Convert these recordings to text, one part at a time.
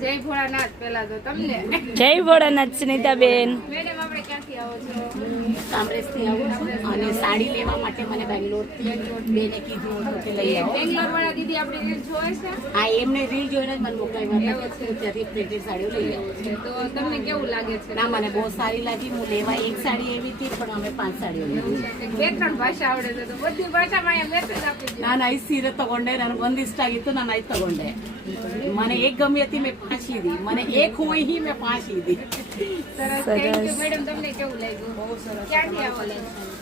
જય ભોળાનાથ પેલા તો તમને જય ભોળાનાથ સુનીતાબેન. મેડમ આપણે ક્યાંથી આવો છો? કામરેજથી આવું છું અને સાડી લેવા માટે મને બેંગ્લોરથી બેને કીધું હતું કે લઈ આવો. બેંગ્લોર વાળા દીદી આપણી રીલ જોવે છે? હા, એમને રીલ જોઈને જ મને મોકલાવ્યા હતા કે ત્યાંથી પ્રિન્ટેડ સાડીઓ લઈ આવો છે. તો તમને કેવું લાગે છે? ના, મને બહુ સારી લાગી. હું લેવા એક સાડી એવી હતી પણ અમે 5 સાડીઓ લીધી. બે ત્રણ ભાષા આવડે છે તો બધી ભાષામાં અહીંયા મેસેજ આપી દીધો. ನಾನು 5 ಸೀರೆ ತಗೊಂಡೆ. ನನಗೆ ಒಂದು ಇಷ್ಟ ಆಗಿತ್ತು, ನಾನು 5 ತಗೊಂಡೆ. મને એક ગમી હતી, મેં 5 લીધી. મને એક હોય ही મેં 5 લીધી. સરસ, થેન્ક યુ મેડમ. તમને કેવું લાગ્યું? બહુ સરસ. ક્યાંથી આવો?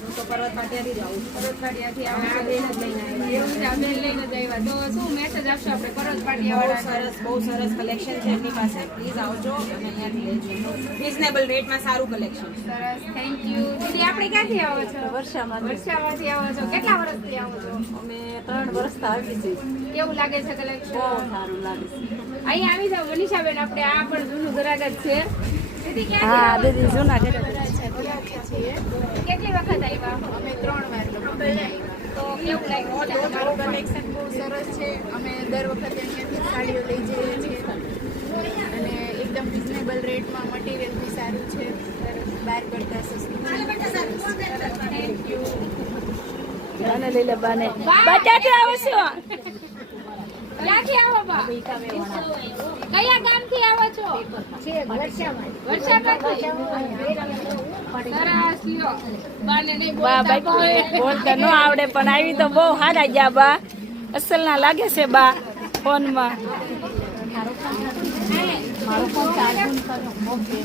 હું તો પર્વતપાટિયાથી જ આવું છું. પર્વતપાટિયાથી આવો છો? બેન જ લઈને આવ્યા. એવું છે, આ બેન લઈને જ આવ્યા. તો શું મેસેજ આપશો આપણે પર્વતપાટિયાવાળા? બહુ સરસ કલેક્શન છે એમની પાસે. પ્લીઝ આવજો અને અહીંયાથી લેજો. રિઝનેબલ રેટમાં સારું કલેક્શન. સરસ, થેન્ક યુ. દીદી આપણે ક્યાંથી આવો છો? વર્ષામાંથી આવો છો. કેટલા વર્ષથી આવો છો? અમે 3 વર્ષથી આવી છીએ. કેવું લાગે છે કલેક્શન? બહુ સારું લાગે છે. અહીંયા આવી જાવ મનીષાબેન. આપણે આ પણ જૂનું ગ્રાહક જ છે. દીદી ક્યાંથી હા આવો? દીદી જૂના ઘરે. કેટલી વખત આવ્યા? અમે 3 વાર તો કેવું લાગ્યું? તમારું કલેક્શન બહુ સરસ છે. અમે દર વખતે અહીંયાથી સાડીઓ લઈ જઈએ છીએ અને એકદમ રિઝનેબલ રેટમાં મટીરિયલ બી સારું છે. બહાર કરતાં સસ્તું છે. Thank you. બાને લઈ લે બાને. બા ક્યાંથી આવો છો? ક્યાંથી આવો બા? કયા ગામથી આવો છો? વર્ષામાંથી. સરસ લ્યો. બાને નહીં બા બોલતા બાકી બોલતા ન આવડે પણ આવી તો બહુ સારા ગયા બા. અસલ ના લાગે છે બા ફોનમાં. મારો ફોન ચાર્જ કરો. ઓકે.